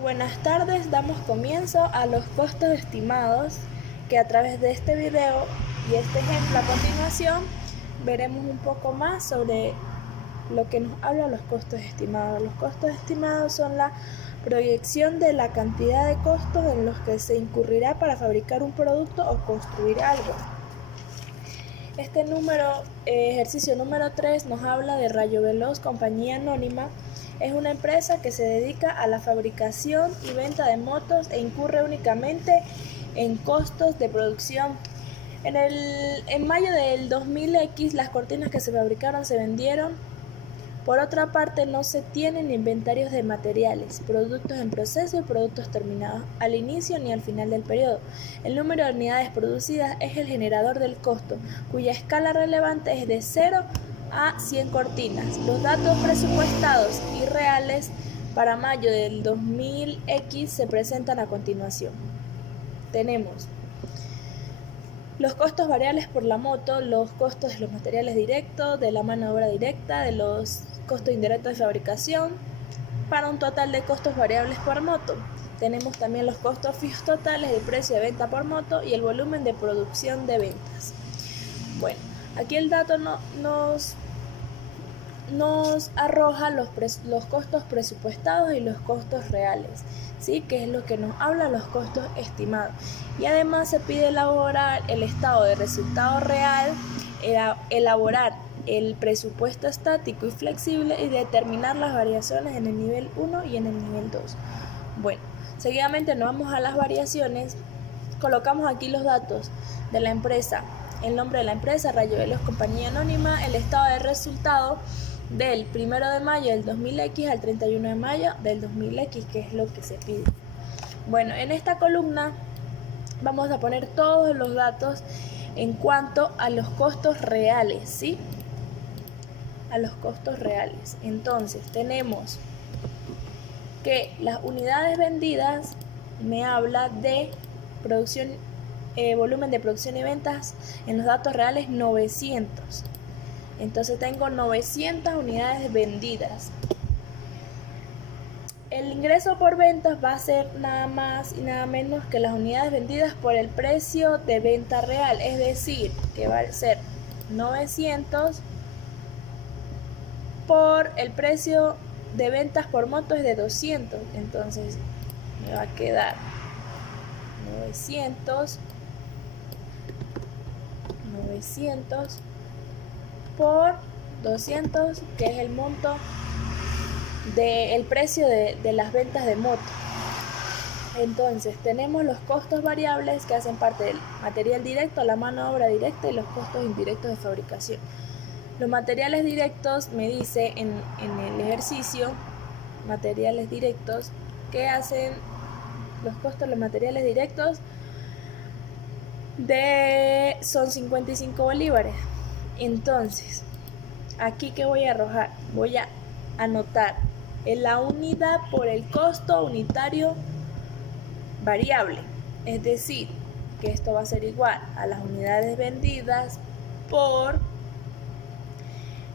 Buenas tardes, damos comienzo a los costos estimados que a través de este video y este ejemplo a continuación veremos un poco más sobre lo que nos habla los costos estimados. Los costos estimados son la proyección de la cantidad de costos en los que se incurrirá para fabricar un producto o construir algo. Este ejercicio número 3 nos habla de Rayo Veloz Compañía Anónima. Es una empresa que se dedica a la fabricación y venta de motos e incurre únicamente en costos de producción. En mayo del 2000X las cortinas que se fabricaron se vendieron. Por otra parte, no se tienen inventarios de materiales, productos en proceso y productos terminados al inicio ni al final del periodo. El número de unidades producidas es el generador del costo, cuya escala relevante es de 0 a 100 cortinas. Los datos presupuestados y reales para mayo del 2000X se presentan a continuación. Tenemos los costos variables por la moto, los costos de los materiales directos, de la mano de obra directa, de los costos indirectos de fabricación, para un total de costos variables por moto. Tenemos también los costos fijos totales, el precio de venta por moto y el volumen de producción de ventas. Bueno, aquí el dato nos arroja los costos presupuestados y los costos reales, ¿sí? Que es lo que nos habla los costos estimados. Y además se pide elaborar el estado de resultado real, elaborar el presupuesto estático y flexible y determinar las variaciones en el nivel 1 y en el nivel 2. Bueno, seguidamente nos vamos a las variaciones. Colocamos aquí los datos de la empresa, el nombre de la empresa, Rayo Veloz Compañía Anónima, el estado de resultado del 1 de mayo del 2000X al 31 de mayo del 2000X, que es lo que se pide. Bueno, en esta columna vamos a poner todos los datos en cuanto a los costos reales, ¿sí? A los costos reales. Entonces, tenemos que las unidades vendidas me habla de producción, volumen de producción y ventas en los datos reales 900. Entonces tengo 900 unidades vendidas. El ingreso por ventas va a ser nada más y nada menos que las unidades vendidas por el precio de venta real, es decir, que va a ser 900 por el precio de ventas por moto es de 200, entonces me va a quedar 900 por 200, que es el monto del precio de las ventas de moto. Entonces tenemos los costos variables que hacen parte del material directo, la mano de obra directa y los costos indirectos de fabricación. Los materiales directos me dice en el ejercicio, materiales directos, que hacen los costos de los materiales directos son 55 bolívares. Entonces, aquí que voy a arrojar, voy a anotar en la unidad por el costo unitario variable, es decir, que esto va a ser igual a las unidades vendidas por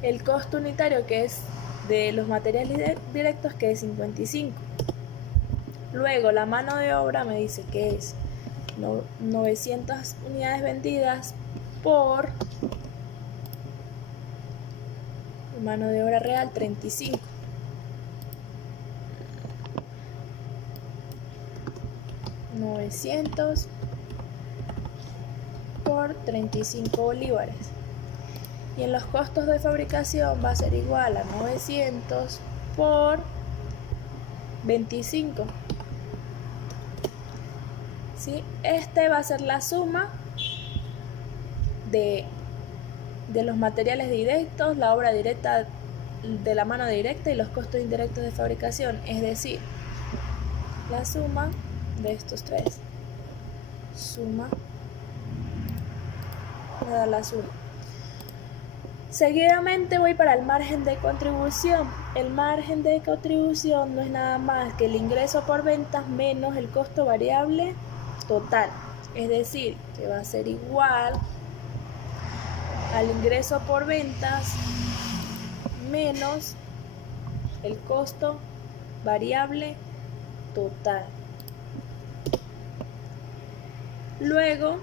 el costo unitario, que es de los materiales directos, que es 55. Luego la mano de obra me dice que es 900 unidades vendidas por mano de obra real 35. $900 por 35 bolívares. Y en los costos de fabricación va a ser igual a 900 por 25. ¿Sí? Este va a ser la suma de los materiales directos, la obra directa de la mano directa y los costos indirectos de fabricación, es decir, la suma de estos tres. Suma, me da la suma. Seguidamente voy para el margen de contribución. El margen de contribución no es nada más que el ingreso por ventas menos el costo variable total, es decir, que va a ser igual al ingreso por ventas menos el costo variable total. Luego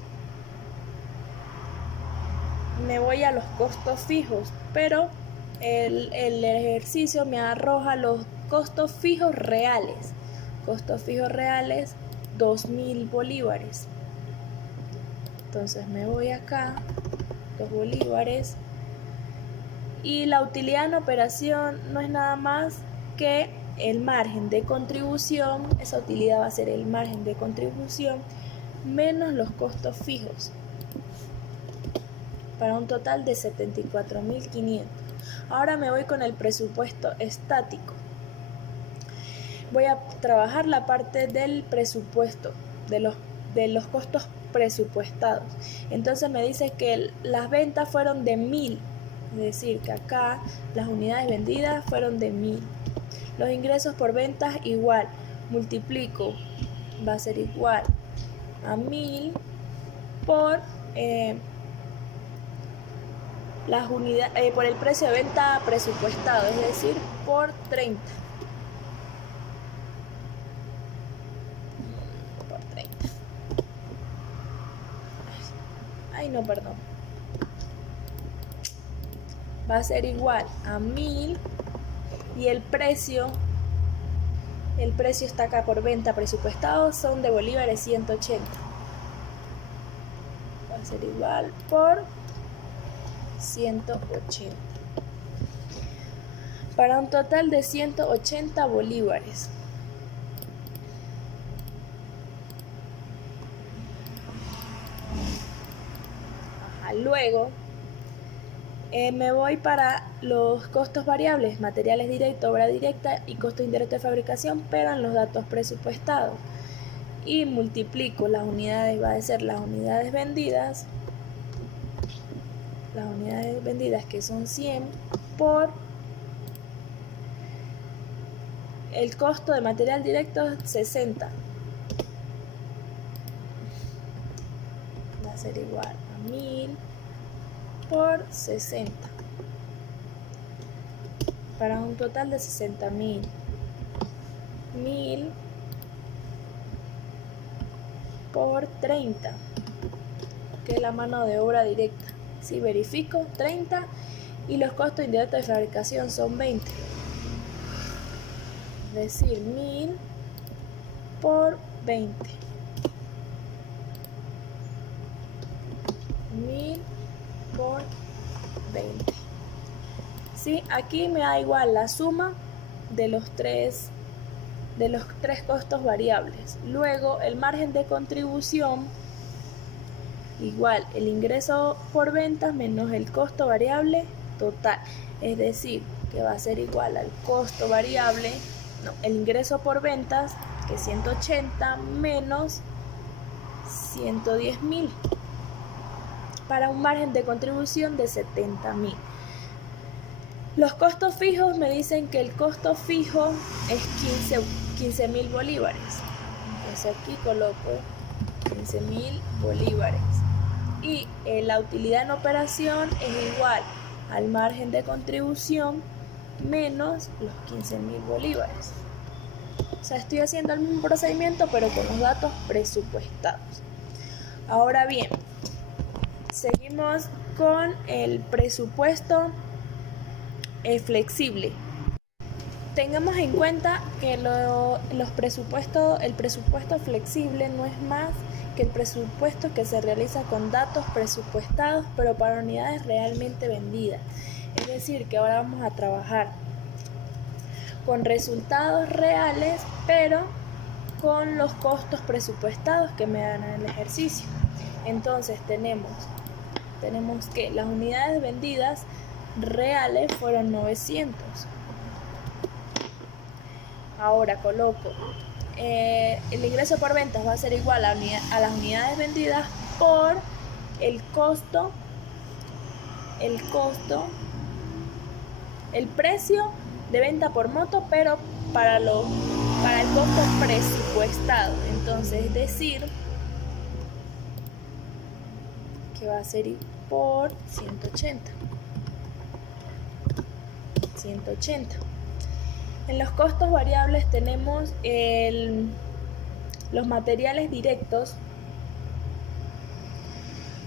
me voy a los costos fijos, pero el ejercicio me arroja los costos fijos reales. Costos fijos reales, 2.000 bolívares. Entonces me voy acá, 2 bolívares. Y la utilidad en operación no es nada más que el margen de contribución. Esa utilidad va a ser el margen de contribución menos los costos fijos, para un total de 74.500. Ahora me voy con el presupuesto estático. Voy a trabajar la parte del presupuesto, de los costos presupuestados. Entonces me dice que las ventas fueron de 1.000, es decir, que acá las unidades vendidas fueron de 1.000. Los ingresos por ventas igual, multiplico, va a ser igual a 1.000 por las unidades, por el precio de venta presupuestado, es decir, por 30. Por 30. Ay, no, perdón. Va a ser igual a 1.000 y el precio está acá por venta presupuestado, son de bolívares 180. Va a ser igual por 180. Para un total de 180 bolívares. Luego me voy para los costos variables, materiales directos, obra directa y costo indirecto de fabricación, pero en los datos presupuestados. Y multiplico las unidades, va a ser las unidades vendidas que son 100 por el costo de material directo 60. Va a ser igual a 1.000 por 60, para un total de 60.000. 1.000 por 30, que es la mano de obra directa. Si verifico, 30, y los costos indirectos de fabricación son 20. Es decir, 1.000 por 20. 1.000 por 20. ¿Sí? Aquí me da igual la suma de los tres costos variables. Luego el margen de contribución igual el ingreso por ventas menos el costo variable total, es decir, que va a ser igual al costo variable, el ingreso por ventas, que es 180 menos 110.000, para un margen de contribución de 70.000. Los costos fijos me dicen que el costo fijo es 15.000 bolívares. Entonces aquí coloco 15.000 bolívares. Y la utilidad en operación es igual al margen de contribución menos los 15.000 bolívares. O sea, estoy haciendo el mismo procedimiento pero con los datos presupuestados. Ahora bien, seguimos con el presupuesto flexible. Tengamos en cuenta que el presupuesto flexible no es más que el presupuesto que se realiza con datos presupuestados pero para unidades realmente vendidas. Es decir, que ahora vamos a trabajar con resultados reales pero con los costos presupuestados que me dan en el ejercicio. Entonces tenemos que las unidades vendidas reales fueron 900. Ahora coloco el ingreso por ventas va a ser igual a las unidades vendidas por el precio de venta por moto, pero para el costo presupuestado. Entonces, es decir, que va a ser por 180. En los costos variables tenemos el los materiales directos,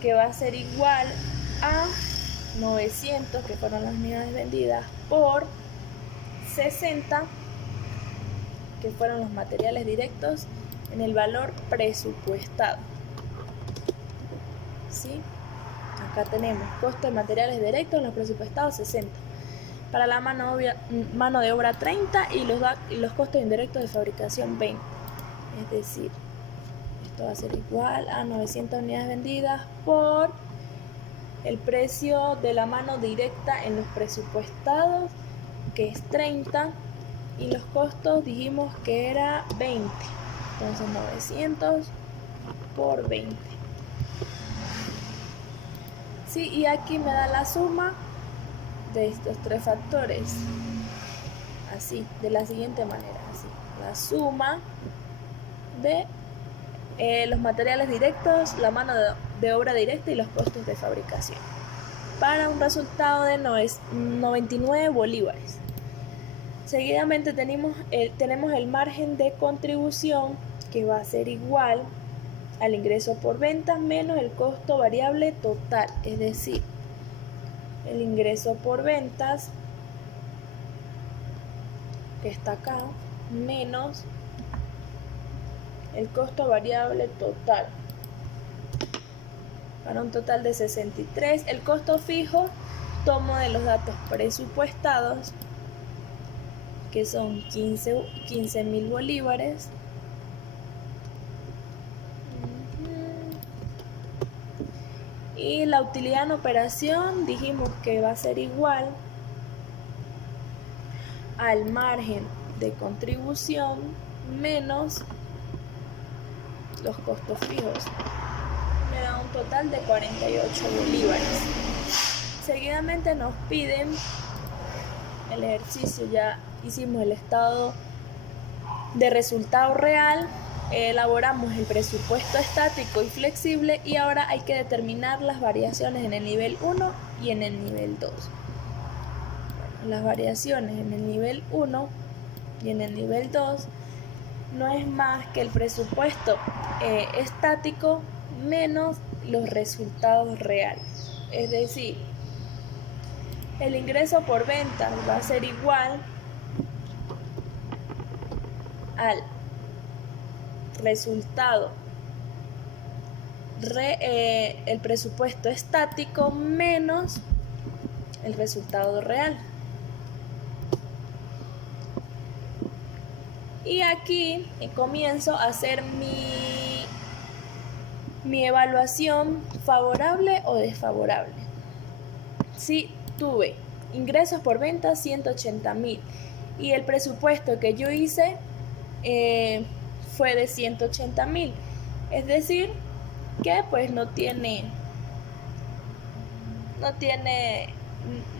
que va a ser igual a 900, que fueron las unidades vendidas, por 60, que fueron los materiales directos, en el valor presupuestado. ¿Sí? Acá tenemos costo de materiales directos en los presupuestados 60. Para la mano de obra 30 y los costos indirectos de fabricación 20. Es decir, esto va a ser igual a 900 unidades vendidas por el precio de la mano directa en los presupuestados, que es 30, y los costos dijimos que era 20. Entonces 900 por 20. Sí, y aquí me da la suma de estos tres factores, así, de la siguiente manera, así, la suma de los materiales directos, la mano de obra directa y los costos de fabricación, para un resultado de 99 bolívares. Seguidamente tenemos el margen de contribución, que va a ser igual al ingreso por ventas menos el costo variable total, es decir, el ingreso por ventas, que está acá, menos el costo variable total, para un total de 63. El costo fijo tomo de los datos presupuestados, que son 15.000 bolívares, y la utilidad en operación dijimos que va a ser igual al margen de contribución menos los costos fijos. Me da un total de 48 bolívares. Seguidamente nos piden el ejercicio, ya hicimos el estado de resultado real, elaboramos el presupuesto estático y flexible, y ahora hay que determinar las variaciones en el nivel 1 y en el nivel 2. Bueno, las variaciones en el nivel 1 y en el nivel 2 no es más que el presupuesto estático menos los resultados reales. Es decir, el ingreso por ventas va a ser igual al resultado, el presupuesto estático menos el resultado real. Y aquí comienzo a hacer mi evaluación favorable o desfavorable. Si tuve ingresos por venta 180.000 y el presupuesto que yo hice fue de 180.000, es decir que pues no tiene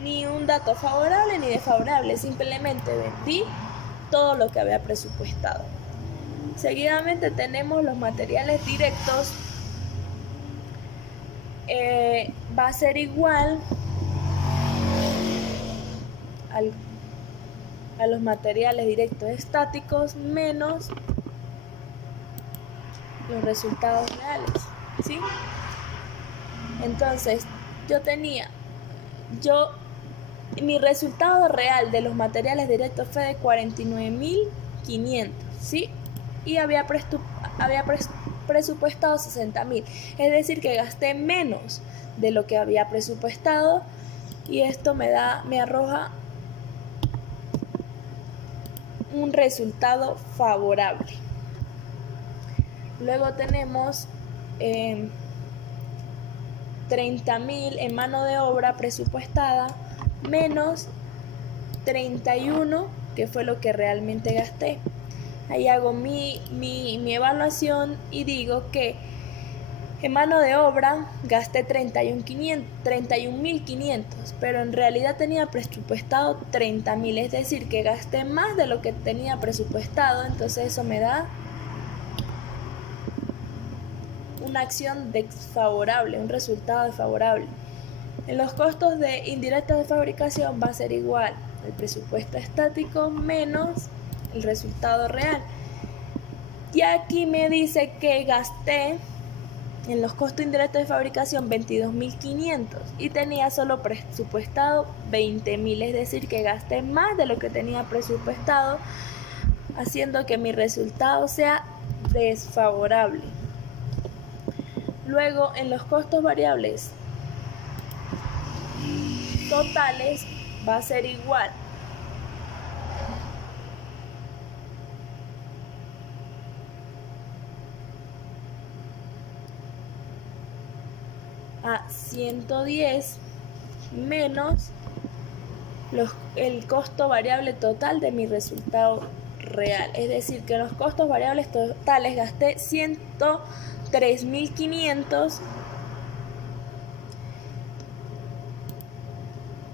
ni un dato favorable ni desfavorable, simplemente vendí todo lo que había presupuestado. Seguidamente tenemos los materiales directos, va a ser igual a los materiales directos estáticos menos los resultados reales, ¿sí? Entonces, mi resultado real de los materiales directos fue de 49.500, ¿sí? Y había presupuestado 60.000, es decir que gasté menos de lo que había presupuestado, y esto me arroja un resultado favorable. Luego tenemos 30.000 en mano de obra presupuestada menos 31, que fue lo que realmente gasté. Ahí hago mi evaluación y digo que en mano de obra gasté 31.500, pero en realidad tenía presupuestado 30.000, es decir que gasté más de lo que tenía presupuestado. Entonces eso me da una acción desfavorable, un resultado desfavorable. En los costos indirectos de fabricación va a ser igual el presupuesto estático menos el resultado real. Y aquí me dice que gasté en los costos indirectos de fabricación 22.500 y tenía solo presupuestado 20.000, es decir, que gasté más de lo que tenía presupuestado, haciendo que mi resultado sea desfavorable. Luego, en los costos variables totales va a ser igual a 110 menos el costo variable total de mi resultado real. Es decir, que en los costos variables totales gasté 103.500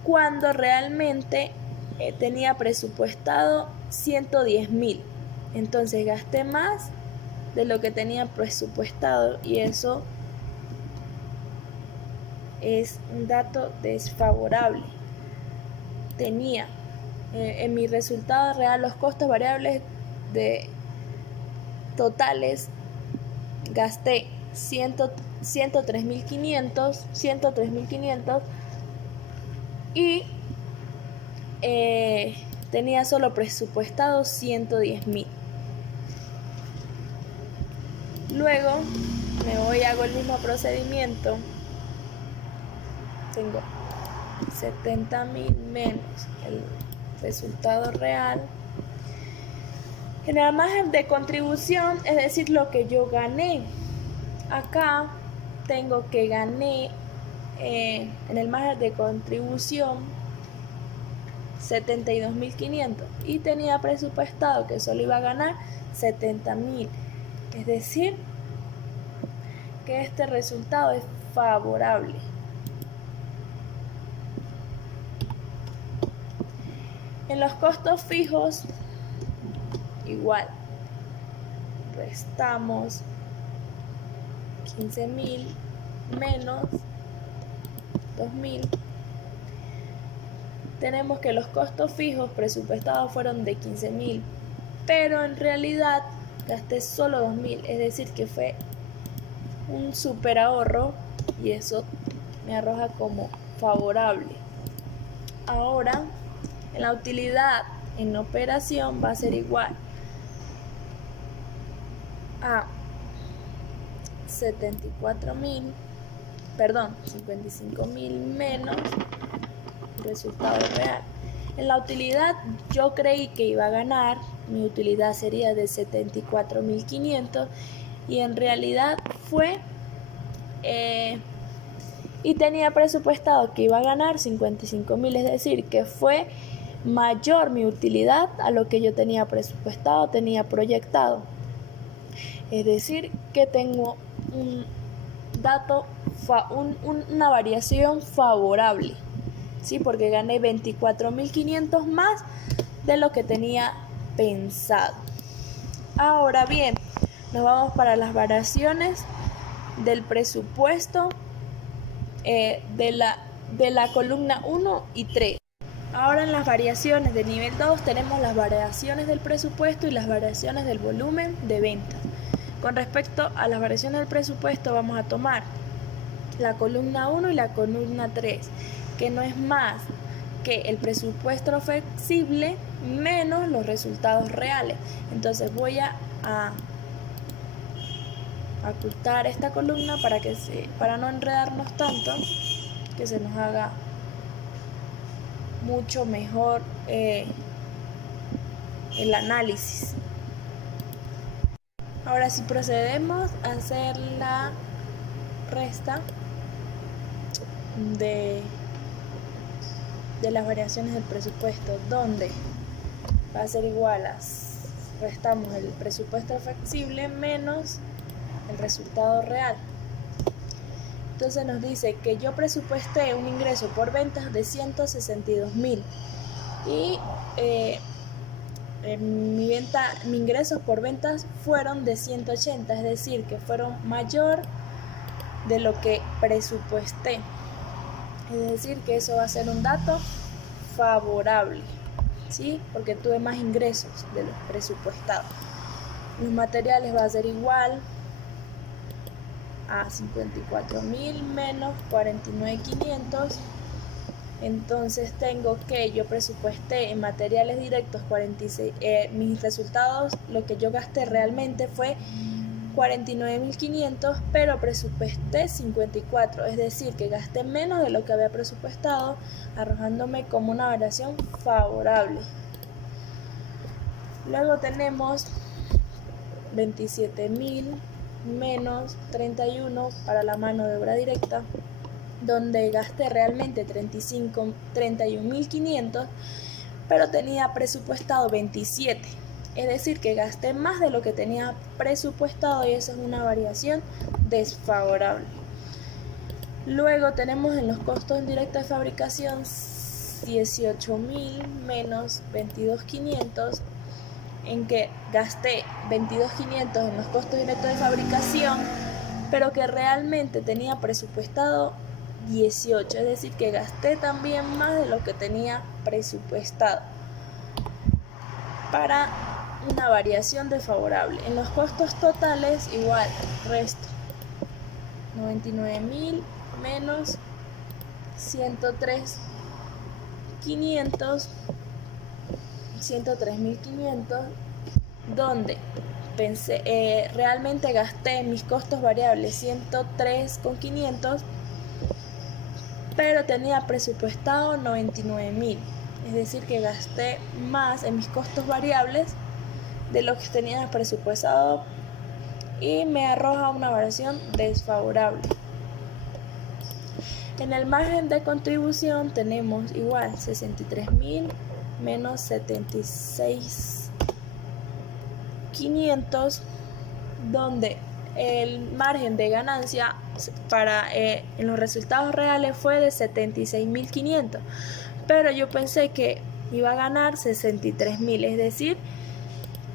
cuando realmente tenía presupuestado 110.000. Entonces gasté más de lo que tenía presupuestado y eso es un dato desfavorable. Tenía en mi resultado real los costos variables totales, gasté 103.500 y tenía solo presupuestado 110.000. Luego me voy y hago el mismo procedimiento. Tengo 70.000 menos el resultado real. En el margen de contribución, es decir, lo que yo gané. Acá tengo que gané en el margen de contribución 72.500 y tenía presupuestado que solo iba a ganar 70.000. Es decir, que este resultado es favorable. En los costos fijos, igual, restamos 15.000 menos 2.000. Tenemos que los costos fijos presupuestados fueron de 15.000, pero en realidad gasté solo 2.000, es decir que fue un super ahorro y eso me arroja como favorable. Ahora, en la utilidad en operación va a ser igual a 55.000 menos el resultado real. En la utilidad yo creí que iba a ganar, mi utilidad sería de 74.500 y en realidad fue y tenía presupuestado que iba a ganar 55.000, es decir, que fue mayor mi utilidad a lo que yo tenía presupuestado, tenía proyectado. Es decir, que tengo un dato, una variación favorable, ¿sí? Porque gané 24.500 más de lo que tenía pensado. Ahora bien, nos vamos para las variaciones del presupuesto de la columna 1 y 3. Ahora en las variaciones de nivel 2 tenemos las variaciones del presupuesto y las variaciones del volumen de ventas. Con respecto a las variaciones del presupuesto vamos a tomar la columna 1 y la columna 3, que no es más que el presupuesto flexible menos los resultados reales. Entonces voy a ocultar esta columna para no enredarnos tanto, que se nos haga mucho mejor el análisis. Ahora si procedemos a hacer la resta de las variaciones del presupuesto, donde va a ser igual a restamos el presupuesto flexible menos el resultado real. Entonces nos dice que yo presupuesté un ingreso por ventas de 162.000 y mi ingresos por ventas fueron de 180, es decir, que fueron mayor de lo que presupuesté. Es decir, que eso va a ser un dato favorable, ¿sí? Porque tuve más ingresos de los presupuestados. Los materiales va a ser igual a 54.000 menos 49.500. Entonces tengo que yo presupuesté en materiales directos 46, mis resultados, lo que yo gasté realmente fue 49.500, pero presupuesté 54, es decir, que gasté menos de lo que había presupuestado, arrojándome como una variación favorable. Luego tenemos 27.000 menos 31 para la mano de obra directa, donde gasté realmente 31.500, pero tenía presupuestado 27. Es decir, que gasté más de lo que tenía presupuestado y eso es una variación desfavorable. Luego tenemos en los costos indirectos de fabricación 18.000 menos 22.500, en que gasté 22.500 en los costos directos de fabricación, pero que realmente tenía presupuestado 18, es decir, que gasté también más de lo que tenía presupuestado, para una variación desfavorable. En los costos totales igual, resto 99.000 menos 103.500, donde realmente gasté mis costos variables 103.500, pero tenía presupuestado 99.000, es decir, que gasté más en mis costos variables de lo que tenía presupuestado y me arroja una variación desfavorable. En el margen de contribución tenemos igual 63.000 menos 76.500, donde el margen de ganancia en los resultados reales fue de 76.500, pero yo pensé que iba a ganar 63.000, es decir,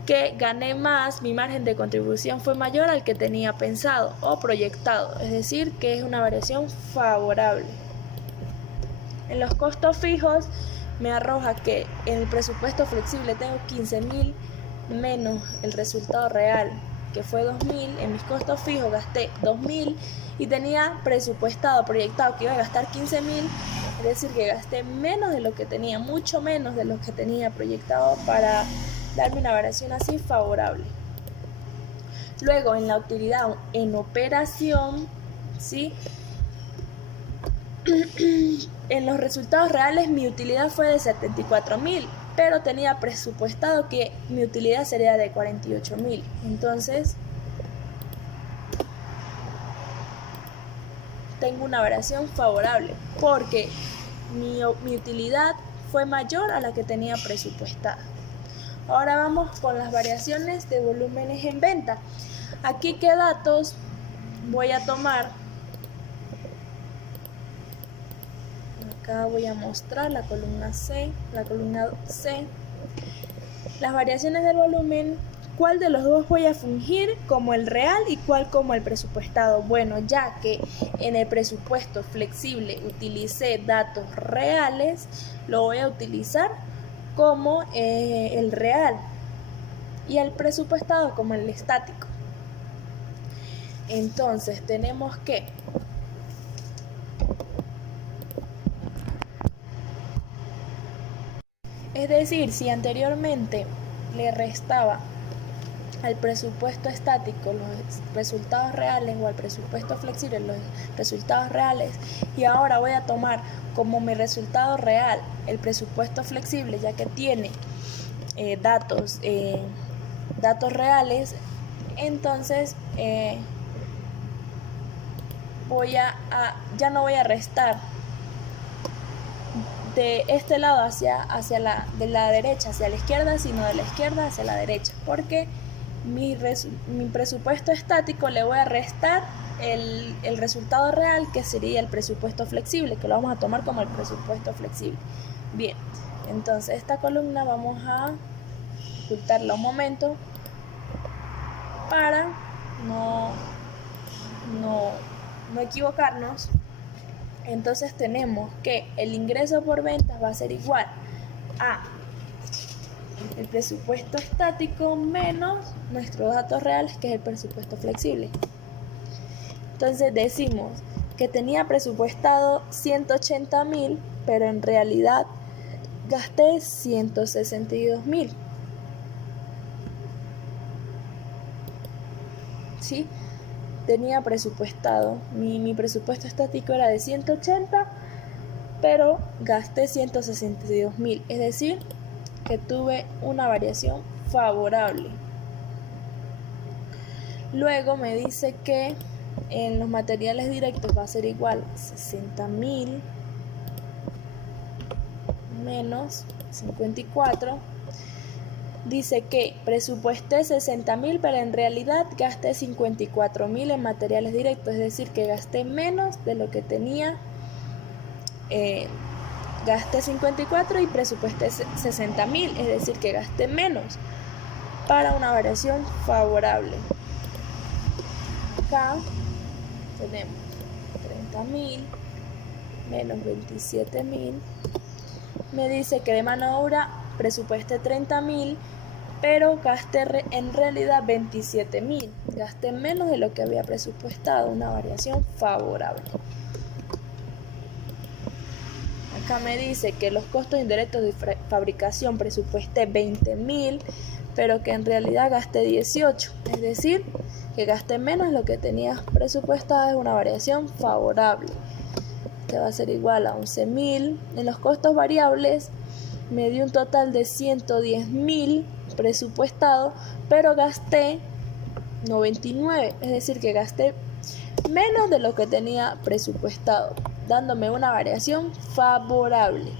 que gané más, mi margen de contribución fue mayor al que tenía pensado o proyectado, es decir, que es una variación favorable. En los costos fijos me arroja que en el presupuesto flexible tengo 15.000 menos el resultado real, que fue 2.000. En mis costos fijos gasté 2.000 y tenía presupuestado, proyectado que iba a gastar 15.000, es decir, que gasté menos de lo que tenía, mucho menos de lo que tenía proyectado, para darme una variación así favorable. Luego, en la utilidad en operación, ¿sí? En los resultados reales mi utilidad fue de 74.000, pero tenía presupuestado que mi utilidad sería de 48.000. Entonces, tengo una variación favorable porque mi utilidad fue mayor a la que tenía presupuestada. Ahora vamos con las variaciones de volúmenes en venta. Aquí, ¿qué datos voy a tomar? Acá voy a mostrar la columna C, las variaciones del volumen. ¿Cuál de los dos voy a fungir como el real y cuál como el presupuestado? Bueno, ya que en el presupuesto flexible utilicé datos reales, lo voy a utilizar como el real y el presupuestado como el estático. Entonces tenemos que es decir, si anteriormente le restaba al presupuesto estático los resultados reales o al presupuesto flexible los resultados reales, y ahora voy a tomar como mi resultado real el presupuesto flexible, ya que tiene datos reales, entonces ya no voy a restar de este lado de la derecha hacia la izquierda, sino de la izquierda hacia la derecha, porque mi presupuesto estático le voy a restar el resultado real, que sería el presupuesto flexible, que lo vamos a tomar como el presupuesto flexible. Bien, entonces esta columna vamos a ocultarla un momento para no equivocarnos. Entonces tenemos que el ingreso por ventas va a ser igual a el presupuesto estático menos nuestros datos reales, que es el presupuesto flexible. Entonces decimos que tenía presupuestado 180.000, pero en realidad gasté 162.000. ¿Sí? Tenía presupuestado, mi presupuesto estático era de 180, pero gasté 162.000, es decir, que tuve una variación favorable. Luego me dice que en los materiales directos va a ser igual 60.000 menos 54. Dice que presupuesté 60.000, pero en realidad gasté 54.000 en materiales directos, es decir, que gasté menos de lo que tenía. Gasté 54 y presupuesté 60.000, es decir, que gasté menos, para una variación favorable. Acá tenemos 30.000 menos 27.000. Me dice que de mano de obra presupuesté 30.000, pero gasté en realidad 27.000. Gasté menos de lo que había presupuestado, una variación favorable. Acá me dice que los costos indirectos de fabricación presupuesté 20.000, pero que en realidad gasté 18, es decir, que gasté menos de lo que tenía presupuestado, es una variación favorable. Que va a ser igual a 11.000. En los costos variables me dio un total de 110.000 presupuestado, pero gasté 99, es decir, que gasté menos de lo que tenía presupuestado, dándome una variación favorable.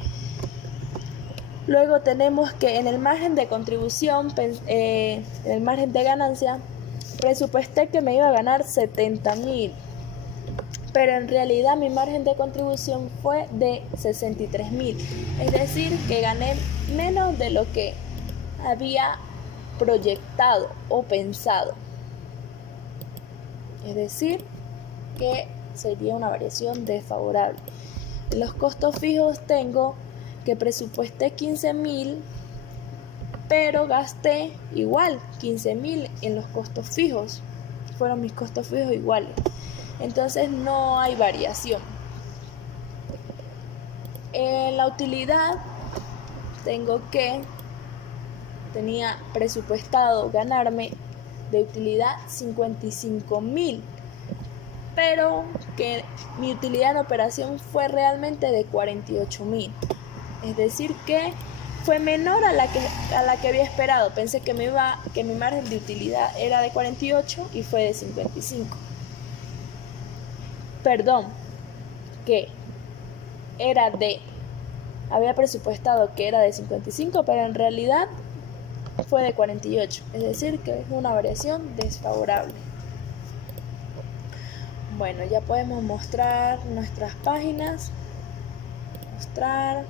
Luego tenemos que en el margen de contribución, en el margen de ganancia, presupuesté que me iba a ganar 70.000, pero en realidad mi margen de contribución fue de 63.000, es decir, que gané menos de lo que había proyectado o pensado, es decir, que sería una variación desfavorable. En los costos fijos tengo que presupuesté 15.000, pero gasté igual 15.000 en los costos fijos, fueron mis costos fijos iguales. Entonces no hay variación. En la utilidad tenía presupuestado ganarme de utilidad 55.000, pero que mi utilidad en operación fue realmente de 48.000. Es decir, que fue menor a la que había esperado. Pensé que mi margen de utilidad era de 48 y fue de 55. Perdón, que había presupuestado que era de 55, pero en realidad fue de 48, es decir, que es una variación desfavorable. Bueno, ya podemos mostrar nuestras páginas. Mostrar.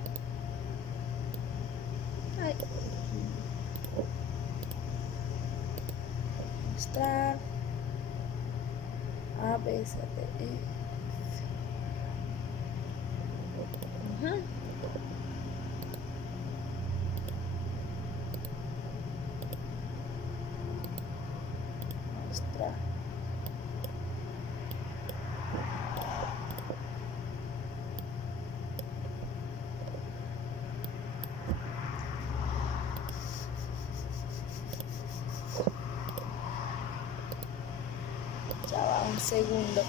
Mostrar. A, B, C, D, E. Mostrar. Ya va un segundo.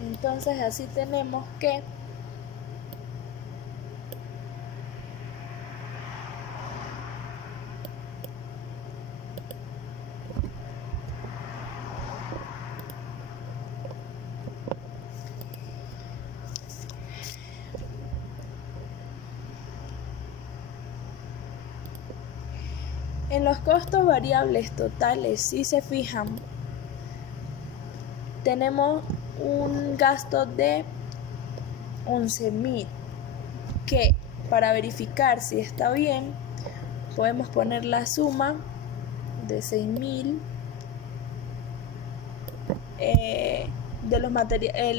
Entonces así tenemos que en los costos variables totales, si se fijan, tenemos un gasto de 11.000, que para verificar si está bien, podemos poner la suma de 6.000 el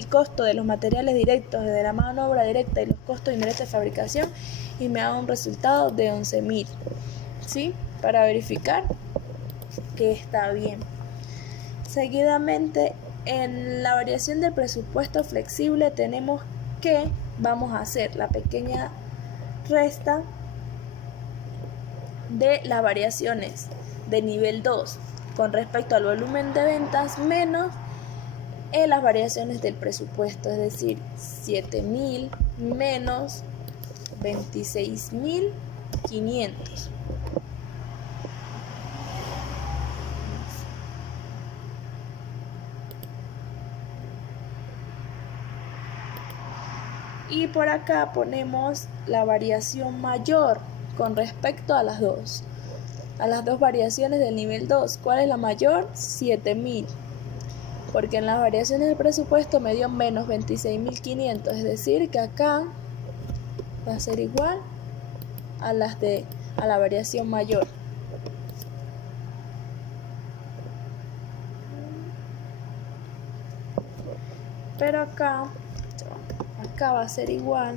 costo de los materiales directos, de la mano de obra directa y los costos indirectos de fabricación, y me da un resultado de 11.000, ¿sí? Para verificar que está bien. Seguidamente, en la variación del presupuesto flexible tenemos que vamos a hacer la pequeña resta de las variaciones de nivel 2 con respecto al volumen de ventas menos las variaciones del presupuesto, es decir, 7.000 menos 26.500. Y por acá ponemos la variación mayor con respecto a las dos variaciones del nivel 2. ¿Cuál es la mayor? 7.000. Porque en las variaciones del presupuesto me dio menos 26.500, es decir, que acá va a ser igual a la variación mayor. Pero acá va a ser igual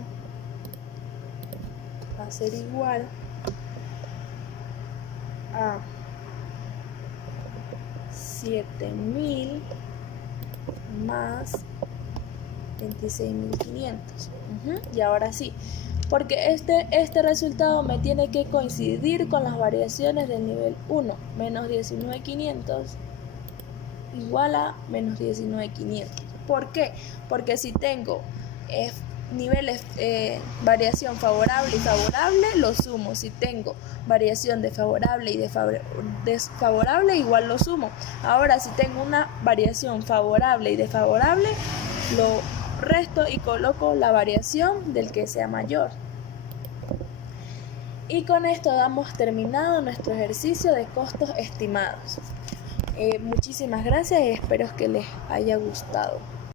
a 7.000 más 26.500. Y ahora sí, porque este resultado me tiene que coincidir con las variaciones del nivel 1, menos 19.500 igual a menos 19.500. ¿Por qué? Porque si tengo niveles variación favorable y favorable, lo sumo. Si tengo variación desfavorable y desfavorable, igual lo sumo. Ahora, si tengo una variación favorable y desfavorable, lo resto y coloco la variación del que sea mayor. Y con esto damos terminado nuestro ejercicio de costos estimados. Muchísimas gracias y espero que les haya gustado.